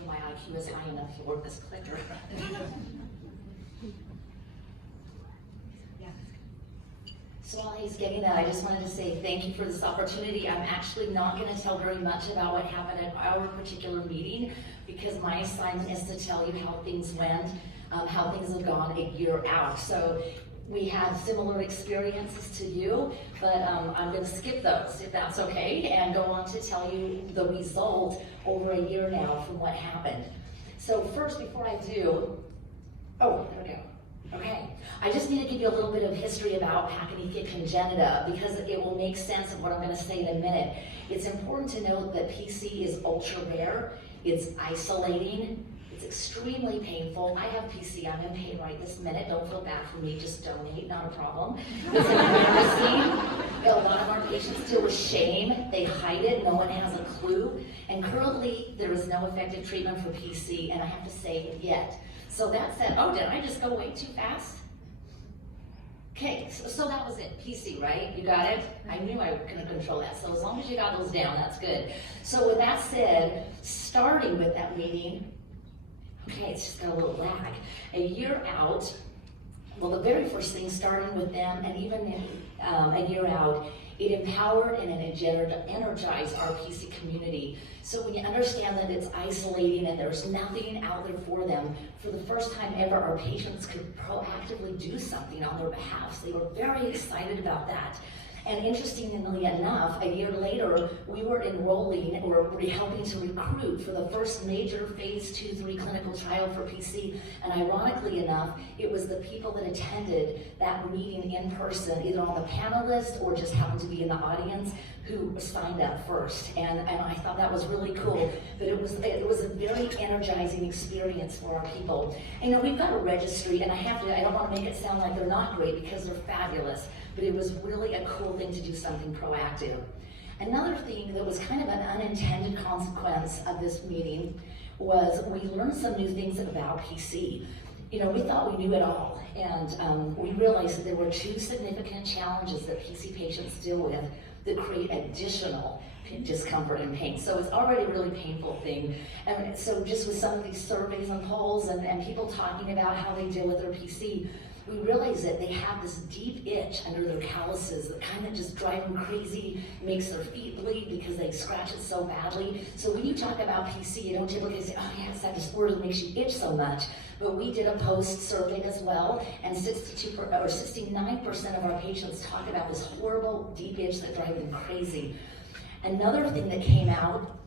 sure my IQ is high enough to work this clicker. So while he's getting that, I just wanted to say thank you for this opportunity. I'm actually not going to tell very much about what happened at our particular meeting, because my assignment is to tell you how things went, how things have gone a year out. So we had similar experiences to you, but I'm going to skip those, if that's okay, and go on to tell you the result over a year now from what happened. So first, before I do, oh, there we go. Okay, I just need to give you a little bit of history about Pachyonychia congenita, because it will make sense of what I'm going to say in a minute. It's important to note that PC is ultra rare, it's isolating, it's extremely painful. I have PC, I'm in pain right this minute, don't feel bad for me, just donate, not a problem. It's embarrassing. A lot of our patients deal with shame, they hide it, no one has a clue, and currently there is no effective treatment for PC, and I have to say yet. So that said, oh, did I just go way too fast? Okay, so that was it, PC, right? You got it? I knew I couldn't control that, so as long as you got those down, that's good. So with that said, starting with that meeting, okay, it's just got a little lag. A year out, well, the very first thing, starting with them, and even a year out, it empowered and it energized our PC community. So when you understand that it's isolating and there's nothing out there for them, for the first time ever, our patients could proactively do something on their behalf. So they were very excited about that. And interestingly enough, a year later, we were enrolling or helping to recruit for the first major phase 2-3 clinical trial for PC. And ironically enough, it was the people that attended that meeting in person, either on the panel list or just happened to be in the audience, who signed up first. And I thought that was really cool. But it was a very energizing experience for our people. And, you know, we've got a registry, and I don't want to make it sound like they're not great, because they're fabulous. But it was really a cool thing to do something proactive. Another thing that was kind of an unintended consequence of this meeting was we learned some new things about PC. You know, we thought we knew it all, and we realized that there were two significant challenges that PC patients deal with that create additional discomfort and pain. So it's already a really painful thing. And so just with some of these surveys and polls and people talking about how they deal with their PC, we realize that they have this deep itch under their calluses that kind of just drive them crazy, makes their feet bleed because they scratch it so badly. So when you talk about PC, you don't typically say, oh yeah, it's that disorder that makes you itch so much. But we did a post survey as well, and 69% of our patients talk about this horrible deep itch that drives them crazy. Another thing that came out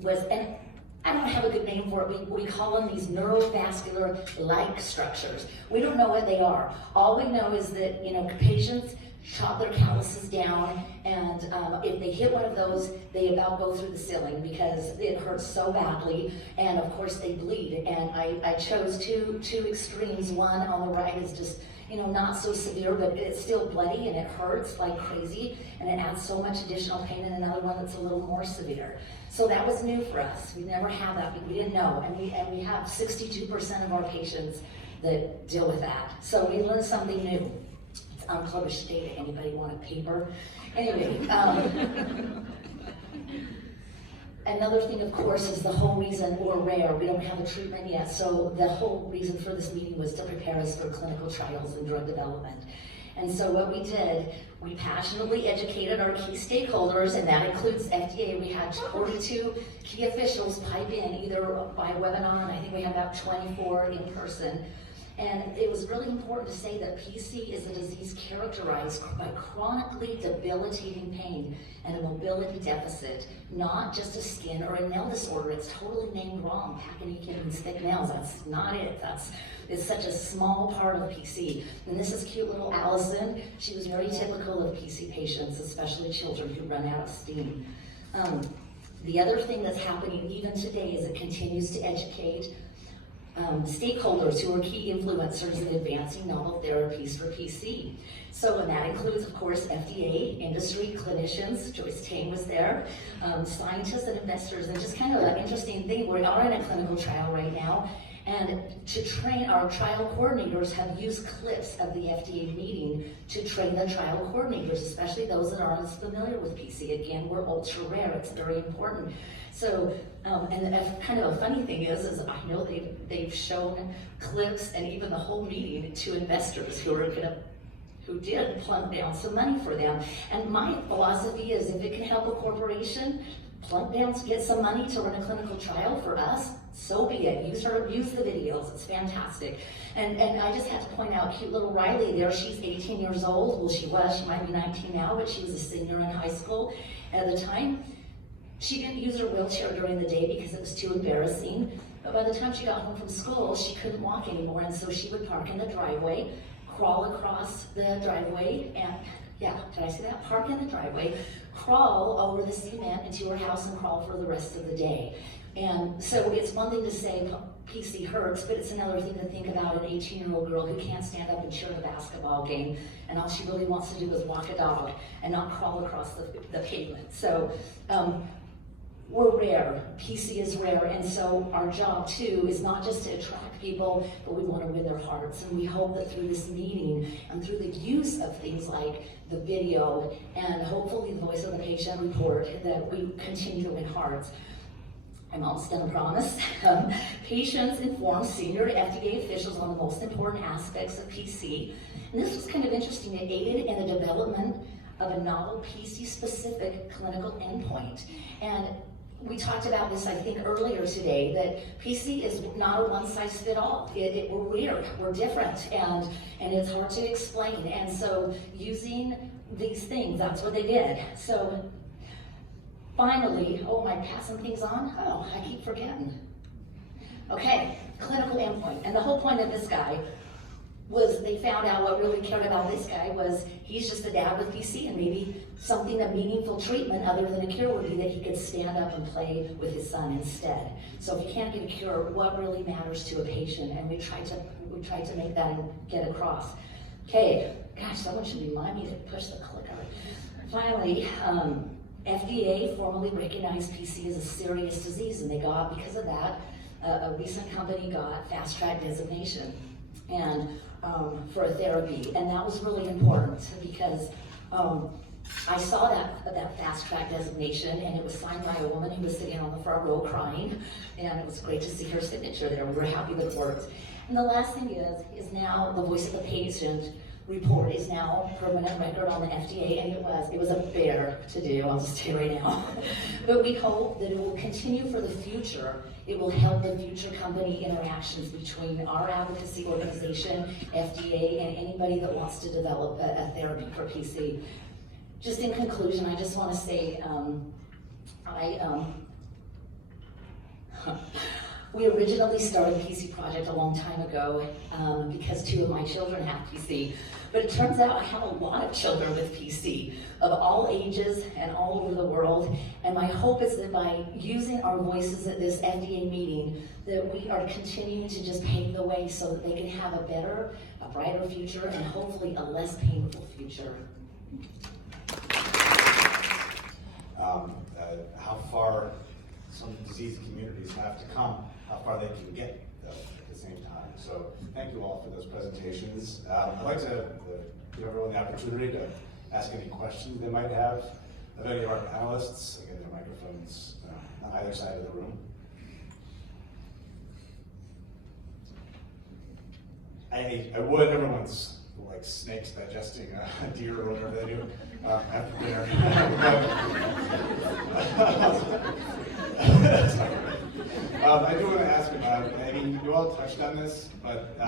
was, and I don't have a good name for it. We call them these neurovascular-like structures. We don't know what they are. All we know is that, you know, patients chop their calluses down, and if they hit one of those, they about go through the ceiling because it hurts so badly, and of course they bleed. And I chose two extremes. One on the right is just, you know, not so severe, but it's still bloody and it hurts like crazy, and it adds so much additional pain, and another one that's a little more severe. So that was new for us. We never had that, we didn't know, and we have 62% of our patients that deal with that. So we learned something new. It's unpublished data. Anybody want a paper? Anyway, another thing, of course, is the whole reason we're rare. We don't have a treatment yet, so the whole reason for this meeting was to prepare us for clinical trials and drug development. And so what we did, we passionately educated our key stakeholders, and that includes FDA. We had 42 key officials pipe in, either by webinar, and I think we had about 24 in person. And it was really important to say that PC is a disease characterized by chronically debilitating pain and a mobility deficit, not just a skin or a nail disorder. It's totally named wrong. Pachyonychia means thick nails. That's not it. It's such a small part of PC. And this is cute little Allison. She was very typical of PC patients, especially children who run out of steam. The other thing that's happening even today is it continues to educate stakeholders who are key influencers in advancing novel therapies for PC. So, and that includes, of course, FDA, industry, clinicians. Joyce Tang was there, scientists and investors. And just kind of an interesting thing, we are in a clinical trial right now, And to train, our trial coordinators have used clips of the FDA meeting to train the trial coordinators, especially those that aren't as familiar with PC. Again, we're ultra rare, it's very important. So, and kind of a funny thing is I know they've shown clips and even the whole meeting to investors who did plunk down some money for them. And my philosophy is if it can help a corporation plunk down to get some money to run a clinical trial for us, so be it. Use the videos, it's fantastic. And I just have to point out cute little Riley there, she's 18 years old. Well, she might be 19 now, but she was a senior in high school at the time. She didn't use her wheelchair during the day because it was too embarrassing. But by the time she got home from school, she couldn't walk anymore, and so she would park in the driveway, crawl across the driveway, and yeah, did I say that? Park in the driveway, crawl over the cement into her house and crawl for the rest of the day. And so it's one thing to say PC hurts, but it's another thing to think about an 18-year-old girl who can't stand up and cheer at a basketball game, and all she really wants to do is walk a dog and not crawl across the pavement. So we're rare, PC is rare, and so our job too is not just to attract people, but we want to win their hearts. And we hope that through this meeting and through the use of things like the video and hopefully the voice of the patient report, that we continue to win hearts. I'm almost done, I promise. Patients inform senior FDA officials on the most important aspects of PC. And this was kind of interesting. It aided in the development of a novel PC-specific clinical endpoint. And we talked about this, I think, earlier today, that PC is not a one-size-fits-all. We're weird, we're different, and it's hard to explain. And so using these things, that's what they did. So finally, oh, am I passing things on? Oh, I keep forgetting. Okay, clinical endpoint. And the whole point of this guy was they found out what really cared about this guy was he's just a dad with PC, and maybe something of meaningful treatment other than a cure would be that he could stand up and play with his son instead. So if you can't get a cure, what really matters to a patient? And we tried to make that and get across. Okay, gosh, someone should remind me to push the clicker. Finally, FDA formally recognized PC as a serious disease, and they got, because of that, a recent company got fast track designation and for a therapy, and that was really important because I saw that fast track designation, and it was signed by a woman who was sitting on the front row crying, and it was great to see her signature there. We were happy that it worked. And the last thing is now the voice of the patient report is now permanent record on the FDA, and it was a bear to do, I'll just tell you right now. But we hope that it will continue for the future. It will help the future company interactions between our advocacy organization, FDA, and anybody that wants to develop a therapy for PC. Just in conclusion, I just want to say, we originally started PC Project a long time ago because 2 of my children have PC. But it turns out I have a lot of children with PC of all ages and all over the world. And my hope is that by using our voices at this FDA meeting, that we are continuing to just pave the way so that they can have a better, a brighter future, and hopefully a less painful future. How far some disease communities have to come, how far they can get at the same time. So thank you all for those presentations. I'd like to give everyone the opportunity to ask any questions they might have of any of our panelists. Again, there are microphones on either side of the room. I would, everyone's like snakes digesting a deer or whatever they do after dinner. I do want to ask about, I mean, you all touched on this, but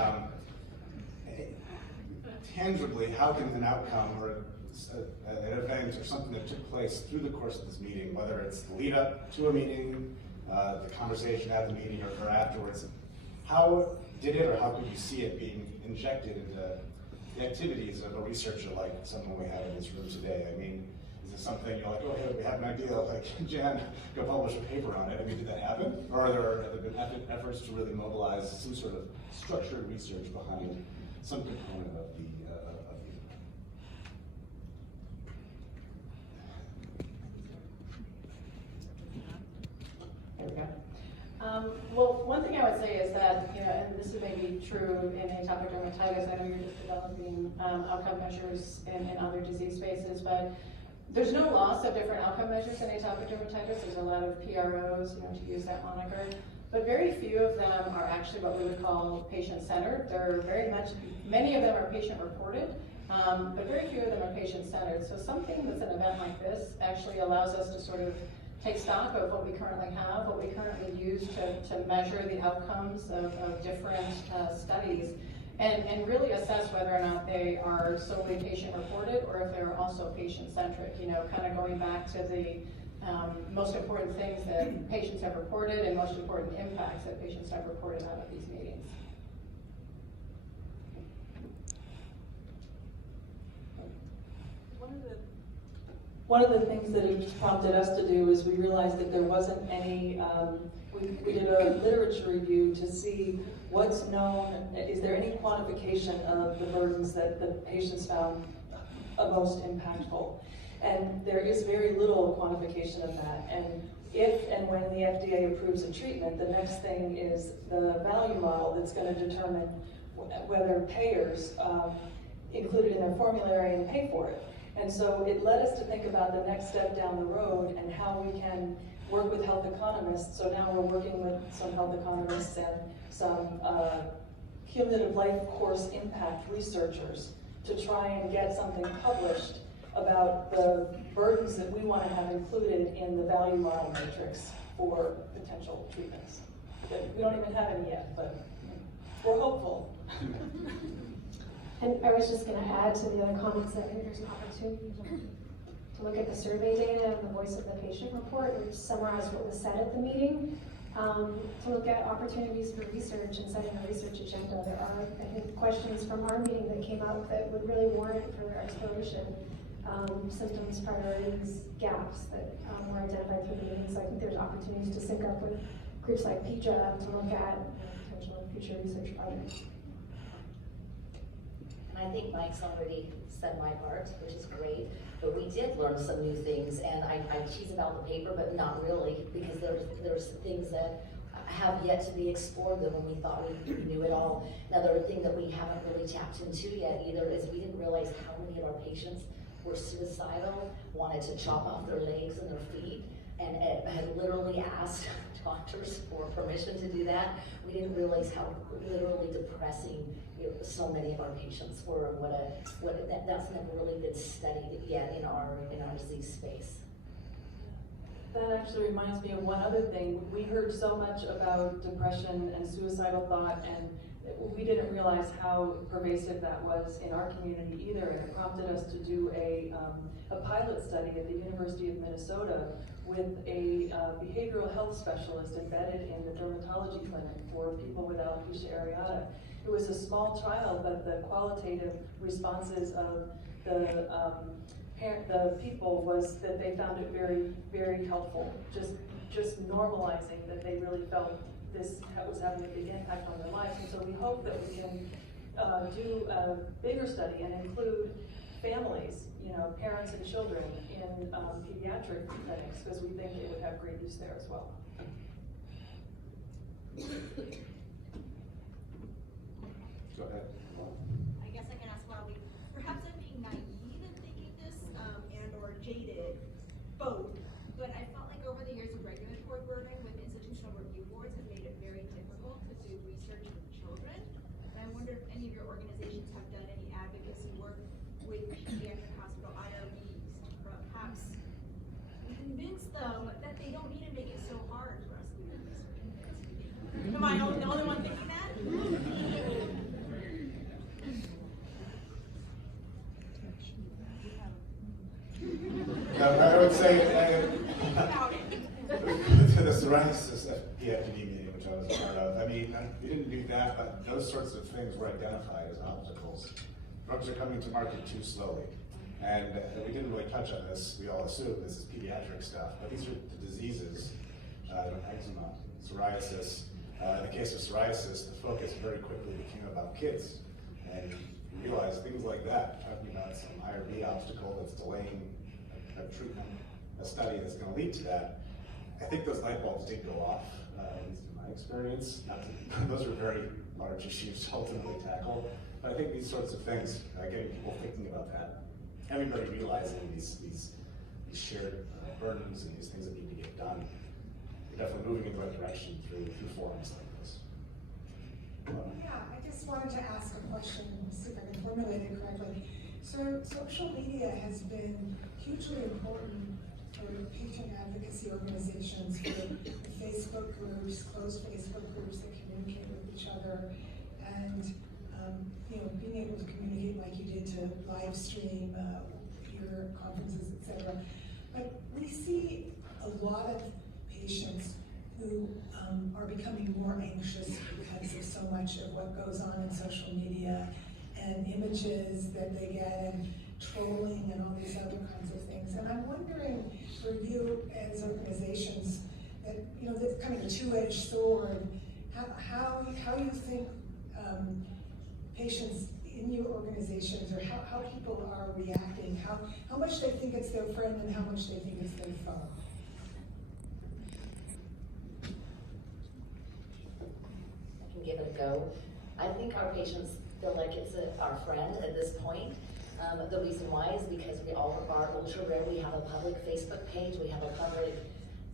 tangibly, how can an outcome or an event or something that took place through the course of this meeting, whether it's the lead up to a meeting, the conversation at the meeting, or afterwards, how did it or how could you see it being injected into the activities of a researcher like someone we have in this room today? I mean, is it something you're like, oh, hey, we have an idea, like, Jan, go publish a paper on it? I mean, did that happen? Or have there been efforts to really mobilize some sort of structured research behind some component of the There we go. Well, one thing I would say is that, and this is maybe true in atopic dermatitis, I know you're just developing outcome measures in other disease spaces, but there's no loss of different outcome measures in atopic dermatitis. There's a lot of PROs, to use that moniker, but very few of them are actually what we would call patient-centered. They're many of them are patient-reported, but very few of them are patient-centered. So something that's an event like this actually allows us to sort of take stock of what we currently have, what we currently use to measure the outcomes of different studies, and really assess whether or not they are solely patient-reported or if they're also patient-centric, kind of going back to the most important things that patients have reported and most important impacts that patients have reported out of these meetings. One of the things that it prompted us to do is we realized that there wasn't any, we did a literature review to see what's known, is there any quantification of the burdens that the patients found most impactful? And there is very little quantification of that. And if and when the FDA approves a treatment, the next thing is the value model that's going to determine whether payers include it in their formulary and pay for it. And so it led us to think about the next step down the road and how we can work with health economists. So now we're working with some health economists and some cumulative life course impact researchers to try and get something published about the burdens that we want to have included in the value model matrix for potential treatments. We don't even have any yet, but we're hopeful. And I was just going to add to the other comments that I think there's an opportunity to look at the survey data and the voice of the patient report, which summarized what was said at the meeting, to look at opportunities for research and setting a research agenda. There are, I think, questions from our meeting that came up that would really warrant further exploration. Symptoms, priorities, gaps that were identified through the meeting. So I think there's opportunities to sync up with groups like PeDRA to look at potential future research projects. And I think Mike's already said my part, which is great, but we did learn some new things, and I tease about the paper, but not really, because there's things that have yet to be explored than when we thought we knew it all. Another thing that we haven't really tapped into yet either is we didn't realize how many of our patients were suicidal, wanted to chop off their legs and their feet, and had literally asked doctors for permission to do that. We didn't realize how literally depressing so many of our patients were, and that's never really been studied yet in our disease space. That actually reminds me of one other thing. We heard so much about depression and suicidal thought, and we didn't realize how pervasive that was in our community either, and it prompted us to do a pilot study at the University of Minnesota with a behavioral health specialist embedded in the dermatology clinic for people with alopecia areata. It was a small trial, but the qualitative responses of the people was that they found it very, very helpful. Just normalizing that they really felt this was having a big impact on their lives. And so we hope that we can do a bigger study and include families, parents and children in pediatric clinics, because we think it would have great use there as well. Go ahead. I guess I can ask wildly. Perhaps I'm being naive in thinking this, and or jaded, both. But I felt like over the years, the regulatory burden with institutional review boards has made it very difficult to do research with children. And I wonder if any of your organizations have done any advocacy work with pediatric hospital IRBs to perhaps convince them that they don't need to make it so hard for us to do research. Am I the only one thinking that? I would say to the psoriasis PFDD meeting, which I was a part of, we didn't do that, but those sorts of things were identified as obstacles. Drugs are coming to market too slowly. And we didn't really touch on this. We all assume this is pediatric stuff, but these are the diseases, eczema, psoriasis. In the case of psoriasis, the focus very quickly became about kids. And you realize things like that, talking about some IRB obstacle that's delaying a treatment, a study that's going to lead to that. I think those light bulbs did go off at least in my experience. Not to, those are very large issues to ultimately tackle. But I think these sorts of things, getting people thinking about that, everybody realizing these shared burdens and these things that need to get done, we're definitely moving in the right direction through forums like this. Yeah, I just wanted to ask a question, see if I can formulate it correctly. So social media has been hugely important for patient advocacy organizations, for Facebook groups, closed Facebook groups that communicate with each other, and being able to communicate like you did to live stream your conferences, etc. But we see a lot of patients who are becoming more anxious because of so much of what goes on in social media and images that they get and trolling and all these other kinds of things. And I'm wondering for you as organizations that, that's kind of a two-edged sword, how you think patients in your organizations or how people are reacting, how much they think it's their friend and how much they think it's their foe. Give it a go. I think our patients feel like it's our friend at this point. The reason why is because we all are ultra rare. We have a public Facebook page. We have a public,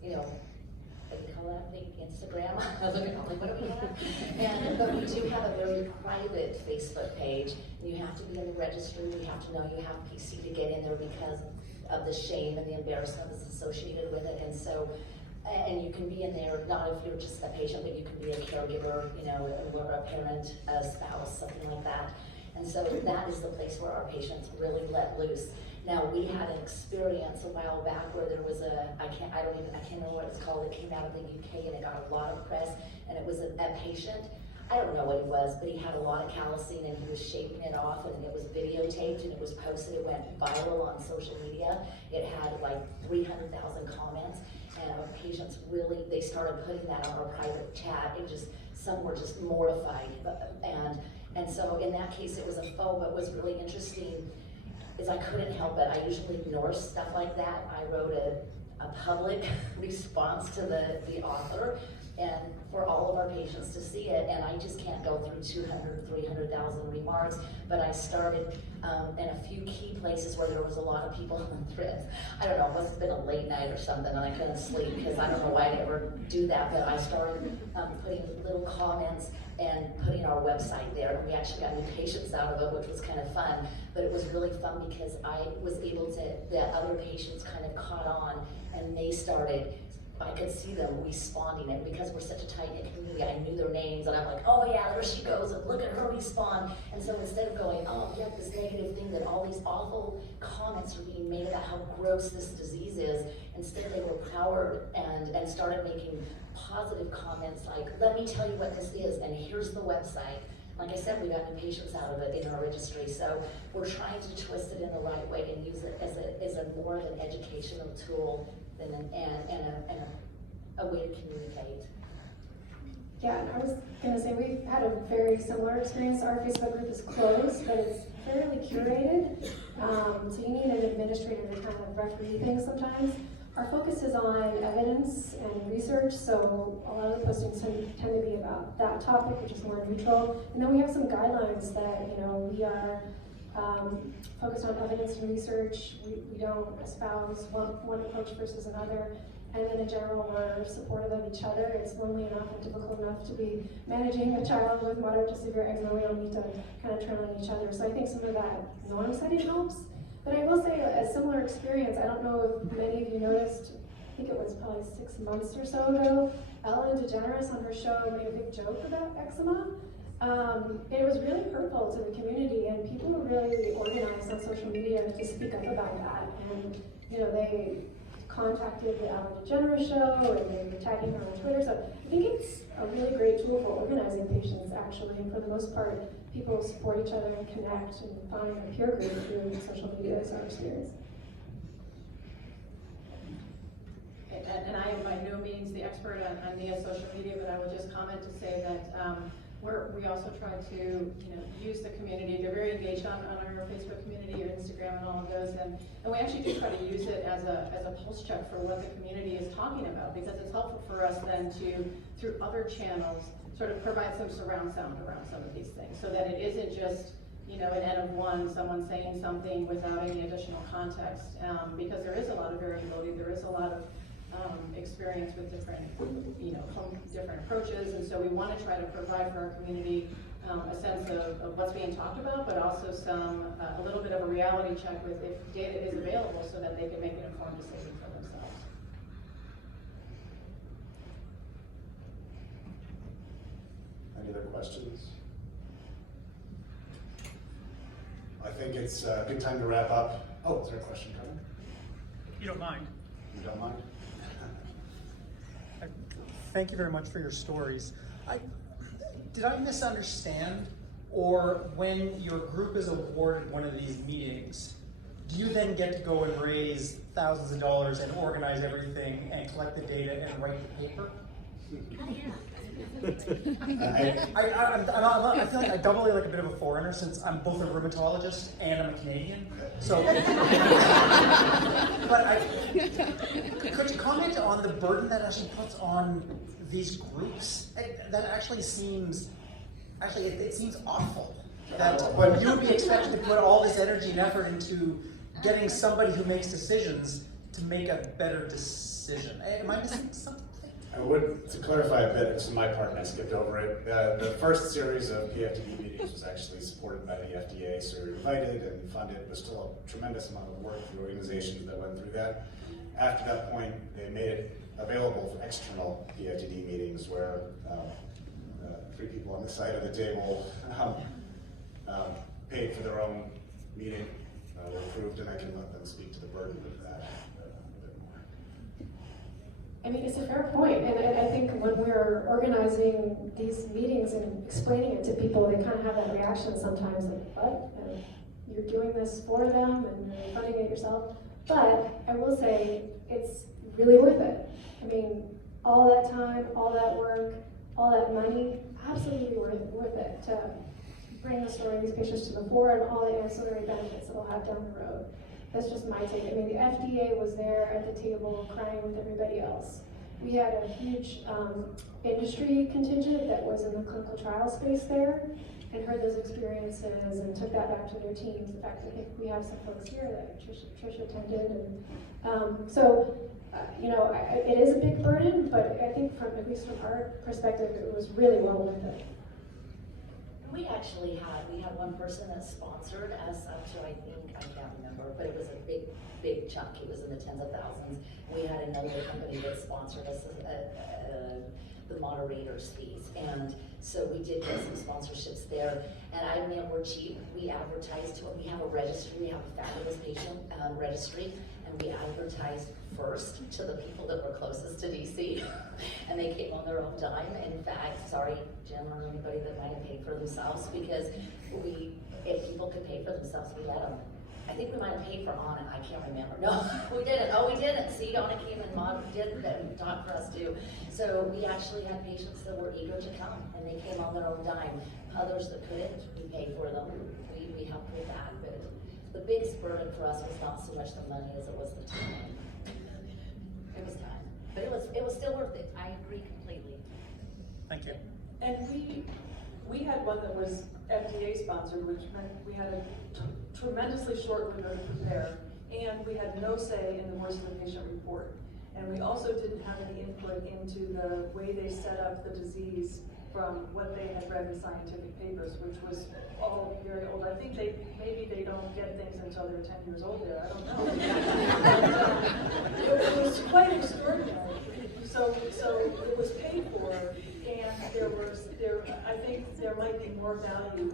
what do you call that thing? Instagram. I was looking, what do we have? But we do have a very private Facebook page. You have to be in the registry. We have to know you have PC to get in there because of the shame and the embarrassment that's associated with it. And so, and you can be in there, not if you're just a patient, but you can be a caregiver, or a parent, a spouse, something like that. And so that is the place where our patients really let loose. Now, we had an experience a while back where there was I can't remember what it's called. It came out of the UK and it got a lot of press, and it was a patient. I don't know what he was, but he had a lot of callousing and he was shaping it off, and it was videotaped and it was posted. It went viral on social media. It had like 300,000 comments. And our patients really, they started putting that on our private chat. Some were just mortified. And so in that case, it was a foe. What was really interesting is I couldn't help it. I usually ignore stuff like that. I wrote a public response to the author, and for all of our patients to see it, and I just can't go through 200, 300,000 remarks, but I started in a few key places where there was a lot of people on threads. I don't know, it must have been a late night or something, and I couldn't sleep because I don't know why I ever do that, but I started putting little comments and putting our website there, and we actually got new patients out of it, which was kind of fun, but it was really fun because I was able to, the other patients kind of caught on, and they started, I could see them responding, and because we're such a tight-knit community, I knew their names, and I'm like, oh yeah, there she goes, and look at her respond. And so instead of going, oh yeah, this negative thing that all these awful comments are being made about how gross this disease is, instead they were powered and started making positive comments like, let me tell you what this is, and here's the website. Like I said, we got new patients out of it in our registry, so we're trying to twist it in the right way and use it as a more of an educational tool than a way to communicate. Yeah, and I was going to say we've had a very similar experience. Our Facebook group is closed, but it's fairly curated. So you need an administrator to kind of referee things sometimes. Our focus is on evidence and research, so a lot of the postings tend to be about that topic, which is more neutral. And then we have some guidelines that, we are focused on evidence and research. We don't espouse one approach versus another. And then in general, we're supportive of each other. It's lonely enough and difficult enough to be managing a child with moderate to severe eczema. We don't need to kind of turn on each other. So I think some of that norm setting helps. But I will say a similar experience. I don't know if many of you noticed, I think it was probably 6 months or so ago, Ellen DeGeneres on her show made a big joke about eczema. It was really hurtful to the community, and people were really organized on social media to speak up about that. And they contacted the Ellen DeGeneres show, and they were tagging her on Twitter. So I think it's a really great tool for organizing patients, actually. And for the most part, people support each other and connect and find a peer group through social media is our experience. And I am by no means the expert on NIA social media, but I will just comment to say that we also try to, use the community. They're very engaged on our Facebook community or Instagram and all of those, and we actually do try to use it as a pulse check for what the community is talking about, because it's helpful for us then to, through other channels, sort of provide some surround sound around some of these things, so that it isn't just, an N of one, someone saying something without any additional context, because there is a lot of variability, there is a lot of experience with different, different approaches, and so we want to try to provide for our community a sense of what's being talked about, but also a little bit of a reality check with if data is available so that they can make an informed decision for themselves. Any other questions? I think it's a good time to wrap up. Oh, is there a question coming? You don't mind? You don't mind? Thank you very much for your stories. Did I misunderstand, or when your group is awarded one of these meetings, do you then get to go and raise thousands of dollars and organize everything and collect the data and write the paper? I feel like I doubly like a bit of a foreigner since I'm both a rheumatologist and I'm a Canadian. So, but could you comment on the burden that actually puts on these groups? That actually seems, it seems awful that you would be expected to put all this energy and effort into getting somebody who makes decisions to make a better decision. Am I missing something? To clarify a bit, it's on my part and I skipped over it. The first series of PFDD meetings was actually supported by the FDA, so we were invited and funded. There was still a tremendous amount of work through organizations that went through that. After that point, they made it available for external PFDD meetings where 3 people on the side of the table paid for their own meeting, were approved, and I can let them speak to the burden of that. I mean, it's a fair point, and I think when we're organizing these meetings and explaining it to people, they kind of have that reaction sometimes, like, what? And you're doing this for them, and you're funding it yourself. But I will say, it's really worth it. I mean, all that time, all that work, all that money, absolutely worth it to bring the story of these patients to the fore and all the ancillary benefits that we'll have down the road. That's just my take. I mean, the FDA was there at the table crying with everybody else. We had a huge industry contingent that was in the clinical trial space there and heard those experiences and took that back to their teams. In fact, I think we have some folks here that Tricia attended. And it is a big burden, but I think at least from our perspective, it was really well worth it. We actually had one person that sponsored us up to, I can't remember, but it was a big chunk. It was in the tens of thousands. We had another company that sponsored us the moderator's fees. And so we did get some sponsorships there. And I mean, we're cheap. We advertised, we have a registry, we have a fabulous patient registry, and we advertised first to the people that were closest to DC. And they came on their own dime. In fact, sorry, Jim, or anybody that might have paid for themselves, because if people could pay for themselves, we let them. I think we might have paid for Anna, I can't remember. No, we didn't. Oh, we didn't. See, Anna came and did and talked for us too. So we actually had patients that were eager to come, and they came on their own dime. Others that couldn't, we paid for them. We helped with that. But the biggest burden for us was not so much the money as it was the time. It was time, but it was still worth it. I agree completely. Thank you. And we had one that was FDA sponsored, which meant we had a tremendously short window to prepare, and we had no say in the voice of the patient report. And we also didn't have any input into the way they set up the disease from what they had read in scientific papers, which was all very old. I think maybe they don't get things until they're 10 years old there, I don't know. It was quite extraordinary. So it was paid for, and I think there might be more value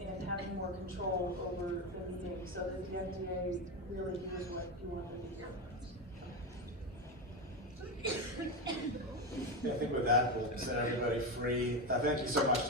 in having more control over the meeting so that the FDA really hears what you want them to hear. I think with that, we'll set everybody free. Thank you so much.